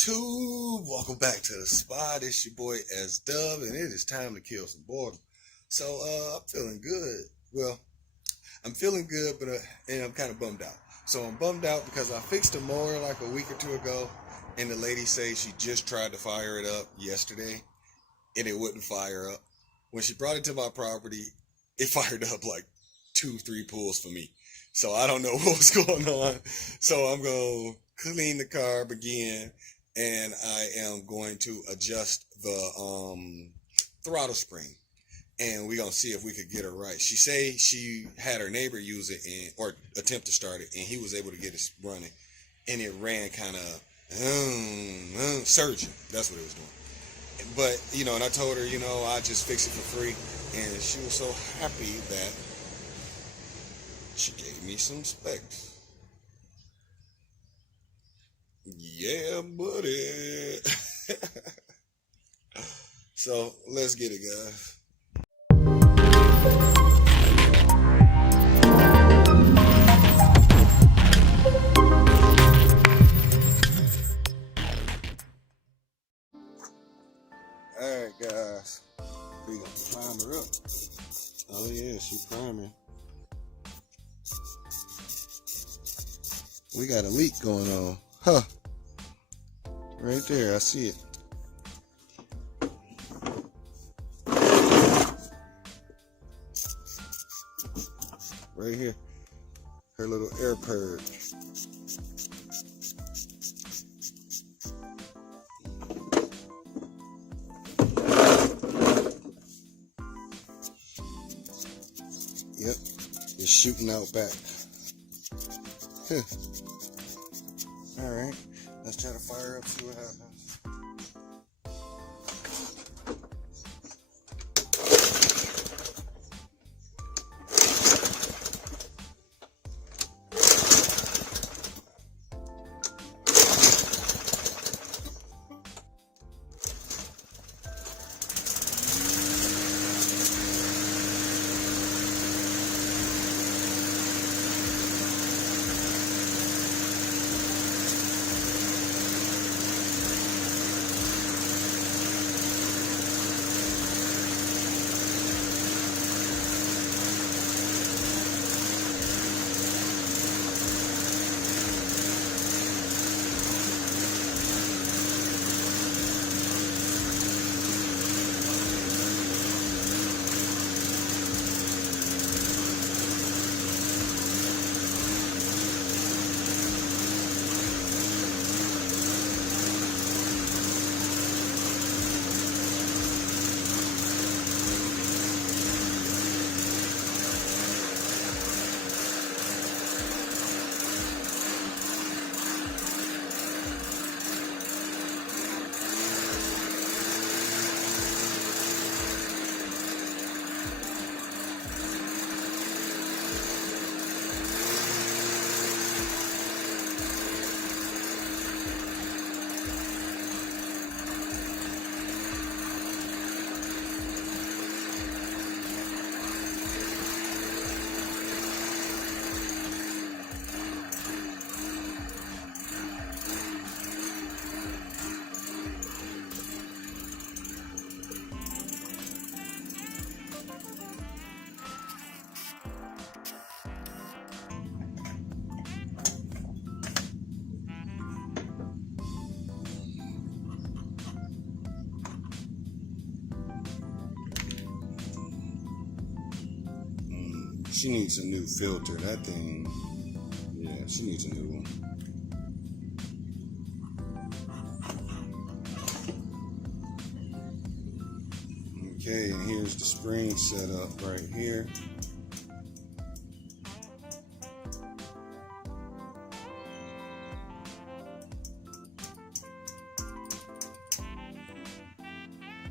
YouTube, welcome back to the spot. It's your boy S Dub, and it is time to kill some boredom. So I'm feeling good. Well, I'm feeling good, but and I'm kind of bummed out. So I'm bummed out because I fixed a mower like a week or two ago, and the lady says she just tried to fire it up yesterday, and it wouldn't fire up. When she brought it to my property, it fired up like 2-3 pulls for me. So I don't know what's going on. So I'm going to clean the carb again, and I am going to adjust the throttle spring, and we're going to see if we could get her right. She say she had her neighbor use it or attempt to start it, and he was able to get it running, and it ran kind of surging. That's what it was doing. But, and I told her, I just fix it for free, and she was so happy that she gave me some specs. Yeah, buddy. So let's get it, guys. Alright, guys. We gonna prime her up. Oh yeah, she's priming. We got a leak going on. Huh. Right there, I see it. Right here. Her little air purge. Yep. It's shooting out back. Huh. Alright, let's try to fire up, see what happens. She needs a new filter. That thing, yeah, she needs a new one. Okay, and here's the spring set up right here.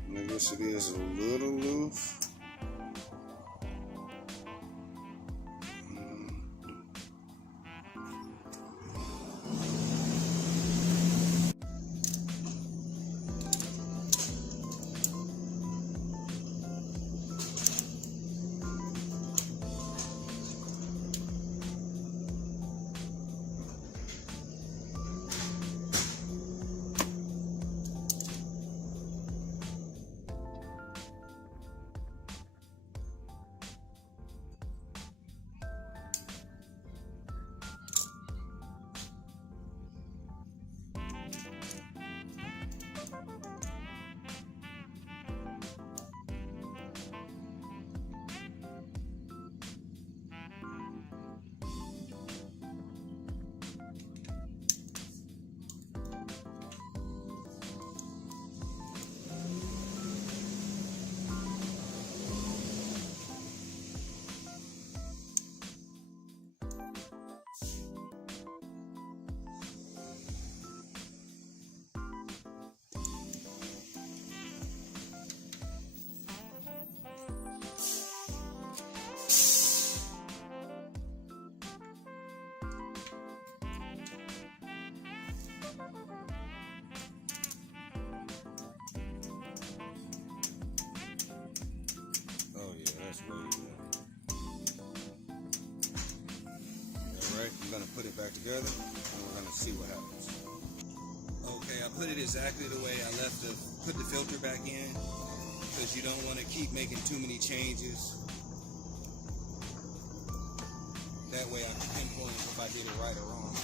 And I guess it is a little loose. back together, and we're gonna see what happens. Okay, I put it exactly the way I left put the filter back in, because you don't want to keep making too many changes. That way I can pinpoint if I did it right or wrong.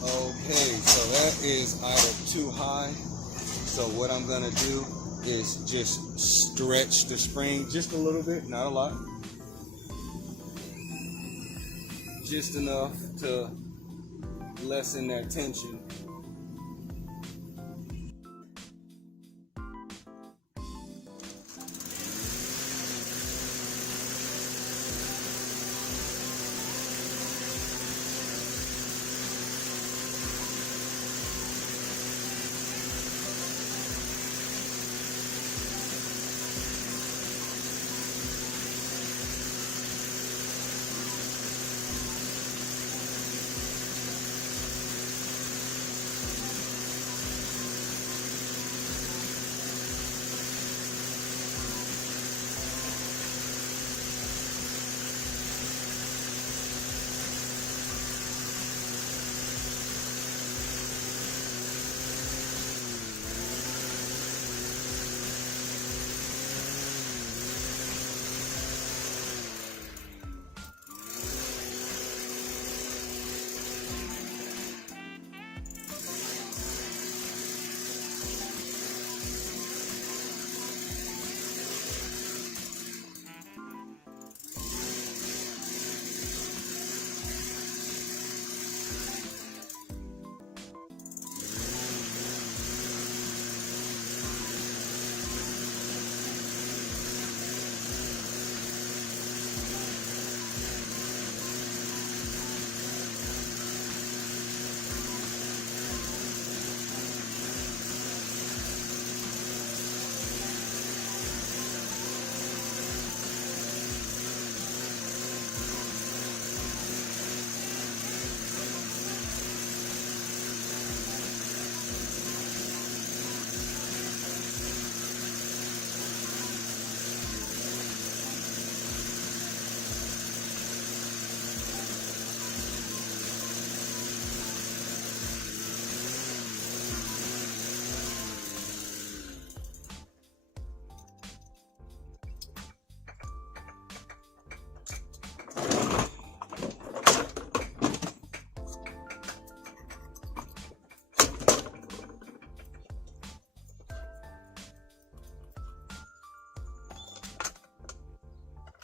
Okay, so that is either too high. So what I'm gonna do is just stretch the spring just a little bit, not a lot. Just enough to lessen that tension.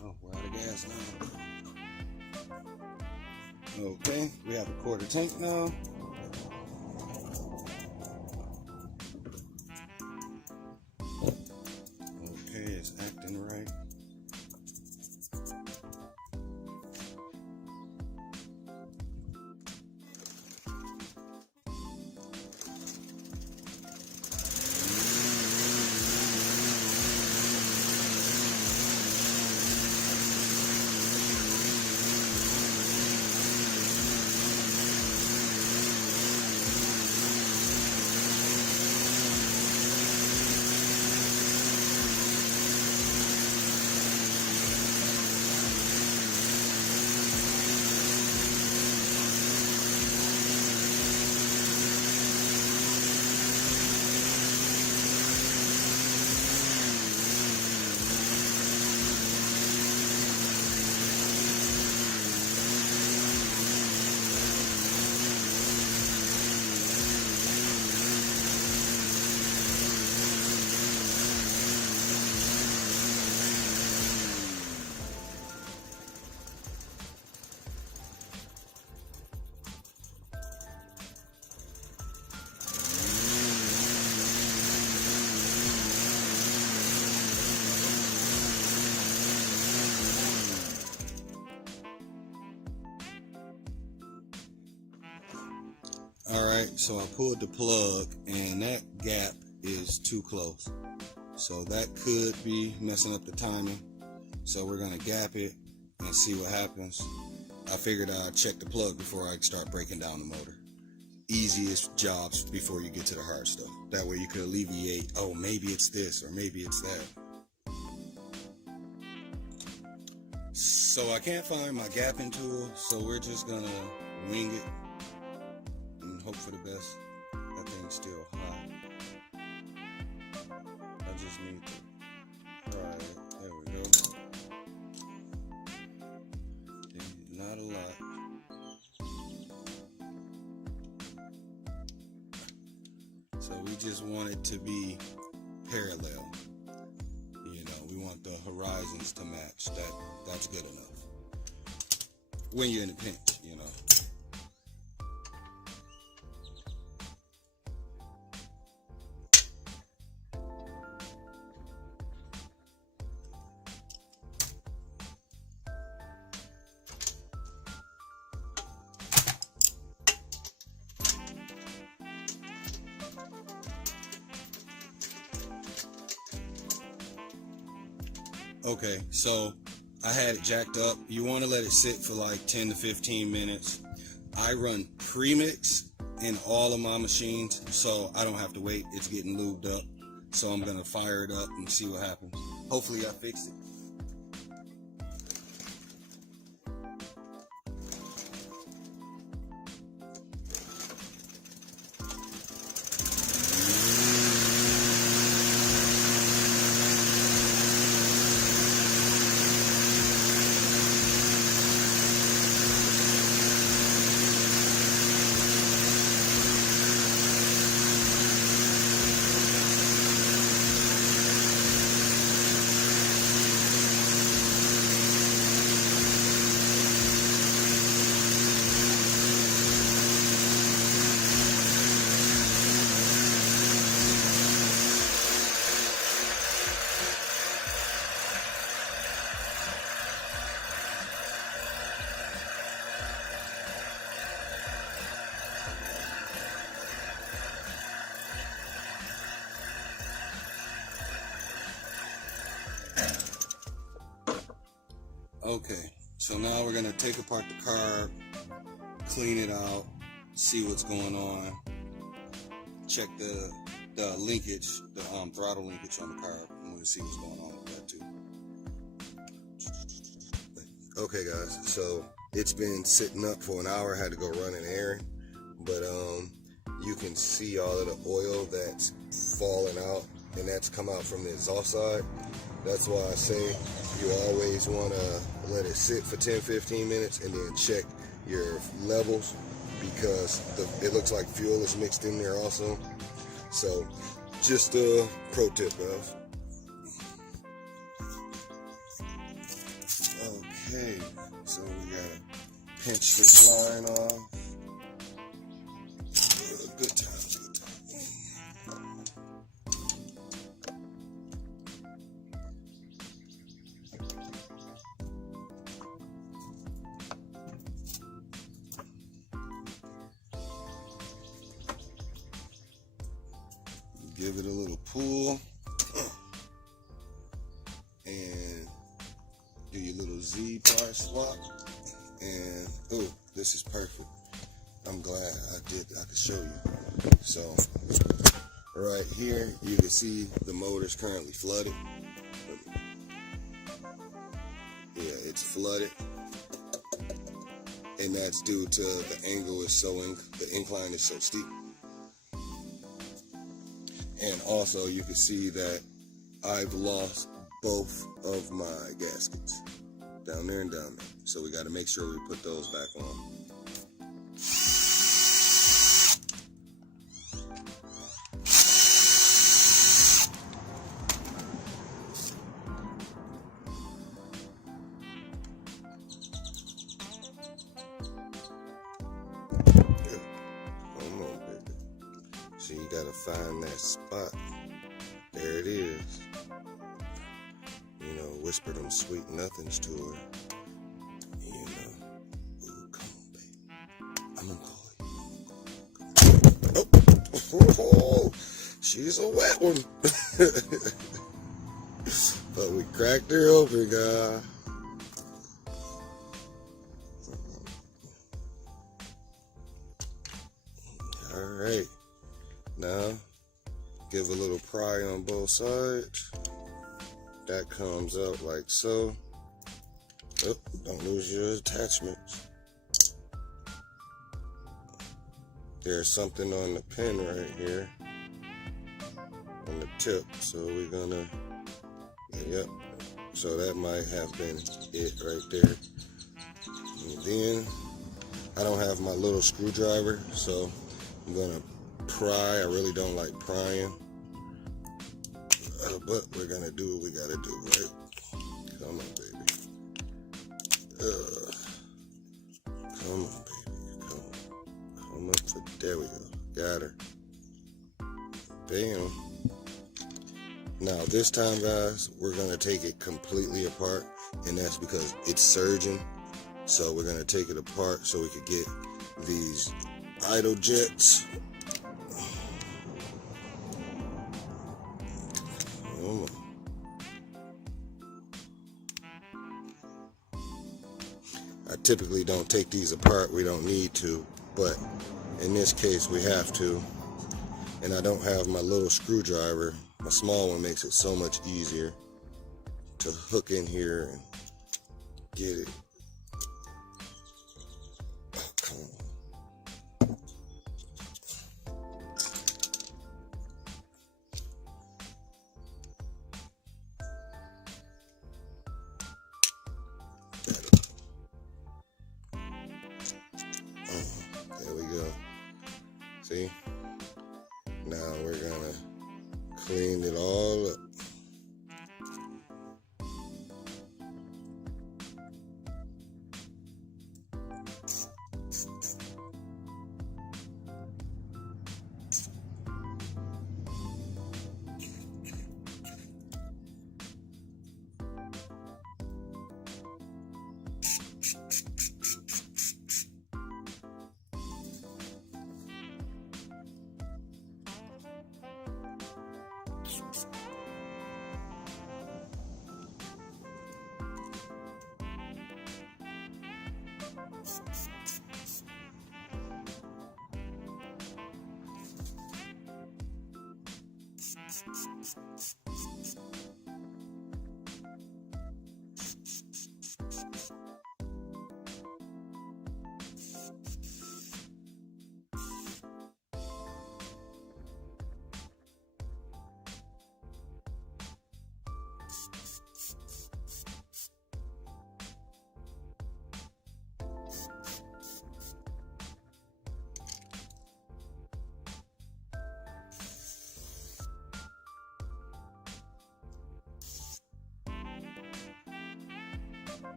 Oh, we're out of gas now. Okay, we have a quarter tank now. Okay, it's acting right. All right, so I pulled the plug and that gap is too close. So that could be messing up the timing. So we're gonna gap it and see what happens. I figured I'd check the plug before I start breaking down the motor. Easiest jobs before you get to the hard stuff. That way you could alleviate, oh, maybe it's this or maybe it's that. So I can't find my gapping tool, so we're just gonna wing it and hope for the best. That thing's still hot. I just need to pry it. There we go. Not a lot. So we just want it to be parallel. You know, we want the horizons to match. That's good enough. When you're in a pinch, you know. Okay, so I had it jacked up. You want to let it sit for like 10 to 15 minutes. I run premix in all of my machines, so I don't have to wait. It's getting lubed up. So I'm going to fire it up and see what happens. Hopefully I fixed it. Okay, so now we're gonna take apart the carb, clean it out, see what's going on, check the linkage, the throttle linkage on the carb, and we'll see what's going on with that too. Okay guys, so it's been sitting up for an hour. I had to go run an errand, but you can see all of the oil that's falling out, and that's come out from the exhaust side. That's why I say you always want to let it sit for 10-15 minutes and then check your levels, because it looks like fuel is mixed in there also. So just a pro tip, guys. Okay, so we gotta pinch this line off. Good time. Give it a little pull and do your little Z bar swap, and oh, this is perfect. I'm glad I could show you. So right here you can see the motor's currently flooded. Yeah, it's flooded, and that's due to the angle is the incline is so steep. And also you can see that I've lost both of my gaskets, down there and down there. So we got to make sure we put those back on. So you gotta find that spot. There it is. You know, whisper them sweet nothings to her. You know, ooh, come on, baby. I'm gonna call you. Oh, she's a wet one. But we cracked her open, guys. Alright. Now, give a little pry on both sides. That comes out like so. Oh, don't lose your attachments. There's something on the pin right here. On the tip. So we're gonna, yep. So that might have been it right there. And then, I don't have my little screwdriver, so I'm gonna pry. I really don't like prying. But we're gonna do what we gotta do, right? Come on, baby. Come on, baby. Come on. Come up for, there we go. Got her. Bam. Now, this time, guys, we're gonna take it completely apart, and that's because it's surging. So we're gonna take it apart so we could get these idle jets. I typically don't take these apart. We don't need to, but in this case we have to. And I don't have my little screwdriver. My small one makes it so much easier to hook in here and get it. Oh, come on. There we go. See? Now we're gonna clean it all up.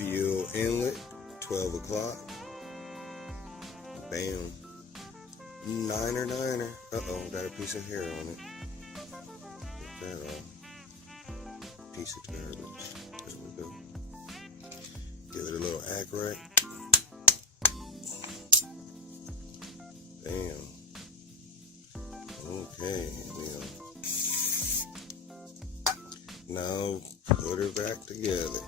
Fuel inlet, 12 o'clock. Bam. Niner. Uh-oh, got a piece of hair on it. Get that off. Piece of garbage. There we go. Give it a little act right. Bam. Okay, here we go. Now put her back together.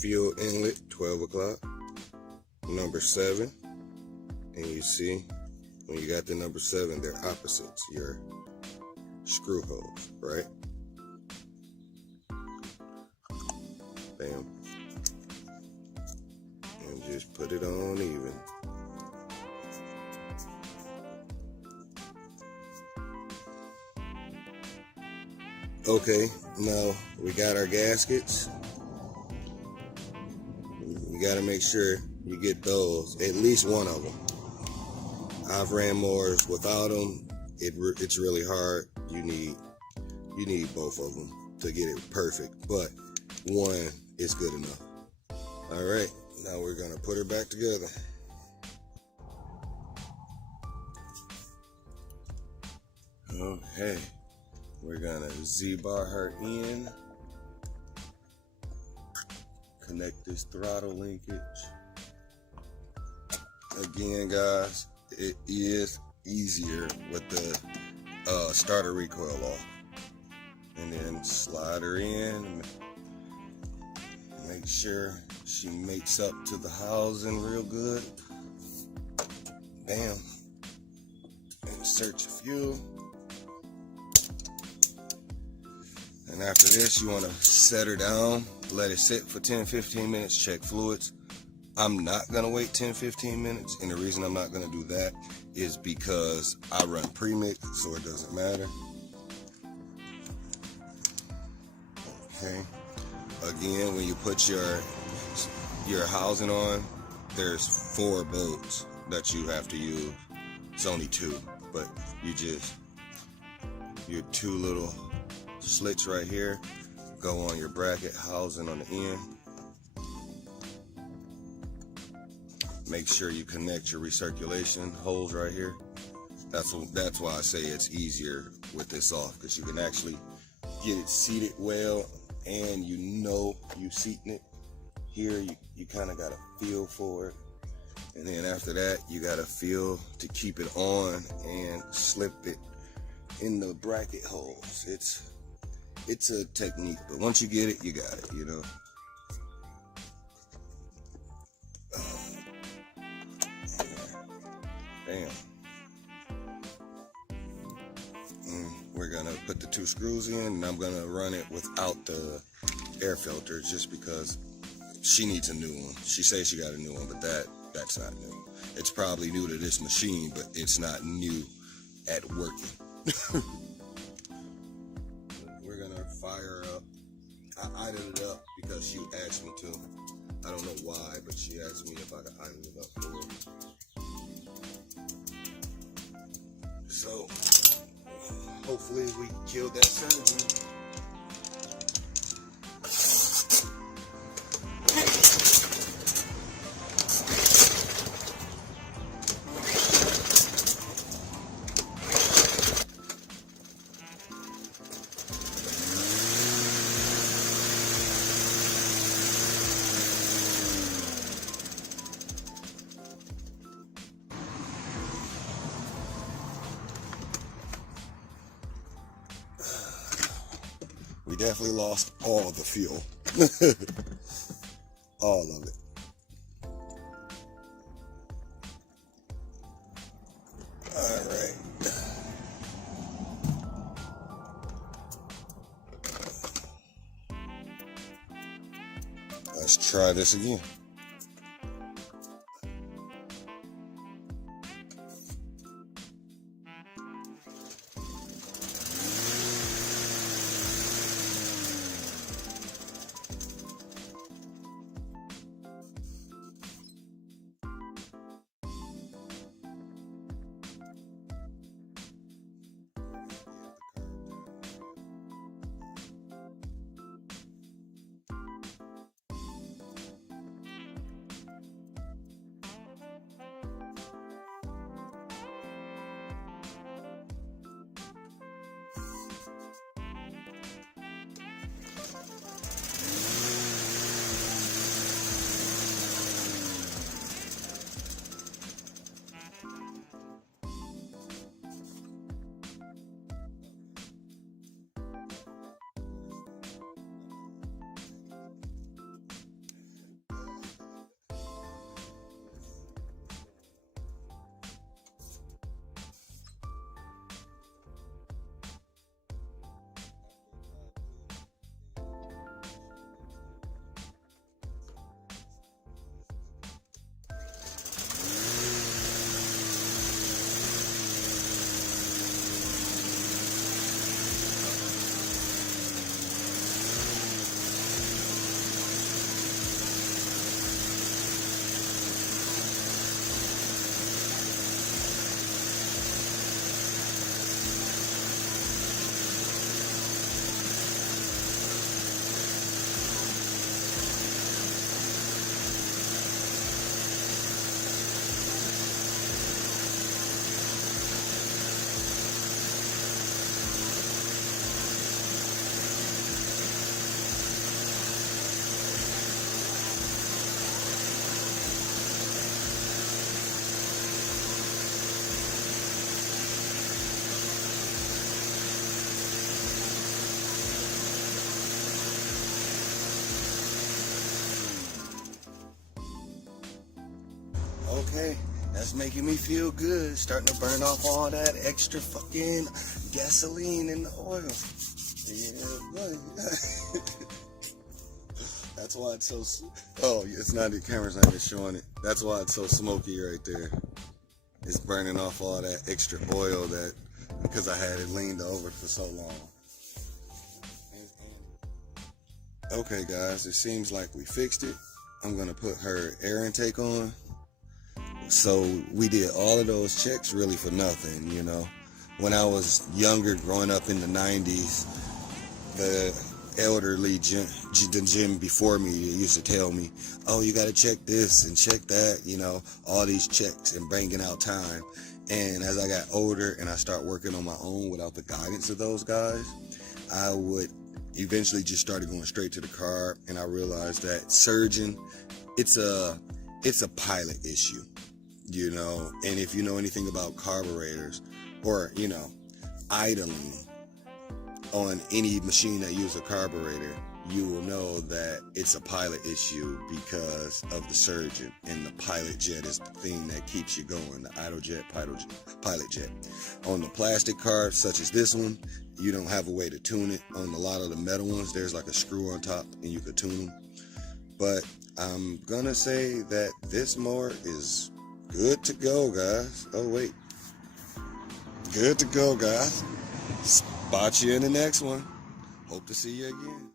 fuel inlet, 12 o'clock. Number 7. And you see, when you got the number 7, they're opposites. Your screw holes, right? Bam. And just put it on even. Okay, now we got our gaskets. You got to make sure you get those, at least one of them. I've ran mowers without them. It's really hard. You need both of them to get it perfect, but one is good enough. All right, now we're gonna put her back together. Okay, we're gonna Z-bar her in. Connect this throttle linkage. Again, guys, it is easier with the starter recoil off. And then slide her in. Make sure she mates up to the housing real good. Bam. Insert your fuel. And after this, you want to set her down, let it sit for 10-15 minutes, check fluids. I'm not going to wait 10-15 minutes, and the reason I'm not going to do that is because I run premix, so it doesn't matter. Okay. Again, when you put your housing on, there's 4 bolts that you have to use. It's only 2, but your 2 little slits right here go on your bracket housing on the end. Make sure you connect your recirculation holes right here. That's why I say it's easier with this off, because you can actually get it seated well, and you seating it here. You kind of got a feel for it, and then after that you got a feel to keep it on and slip it in the bracket holes. It's a technique, but once you get it, you got it, you know. Bam. We're gonna put the 2 screws in, and I'm gonna run it without the air filter, just because she needs a new one. She says she got a new one, but that's not new. It's probably new to this machine, but it's not new at working. We're gonna fire up. I idled it up because she asked me to. I don't know why, but she asked me if I could idle it up for her. So, hopefully we killed that surgeon. We definitely lost all the fuel. All of it. All right. Let's try this again. Okay, that's making me feel good. Starting to burn off all that extra fucking gasoline in the oil. Yeah, buddy. That's why it's so. Oh, it's not, the camera's not even showing it. That's why it's so smoky right there. It's burning off all that extra oil that, because I had it leaned over for so long. Okay, guys, it seems like we fixed it. I'm gonna put her air intake on. So we did all of those checks really for nothing, you know. When I was younger, growing up in the 90s, the elderly the gym before me, they used to tell me, oh, you got to check this and check that, you know, all these checks and banging out time. And as I got older and I start working on my own without the guidance of those guys, I would eventually just started going straight to the carb. And I realized that surging, it's a pilot issue, you know. And if you know anything about carburetors or, you know, idling on any machine that uses a carburetor, you will know that it's a pilot issue because of the surgeon, and the pilot jet is the thing that keeps you going, the idle jet, pilot jet. On the plastic carbs, such as this one, you don't have a way to tune it. On a lot of the metal ones, there's like a screw on top and you could tune them. But I'm gonna say that this mower is good to go, guys. Oh wait, good to go, guys. Spot you in the next one. Hope to see you again.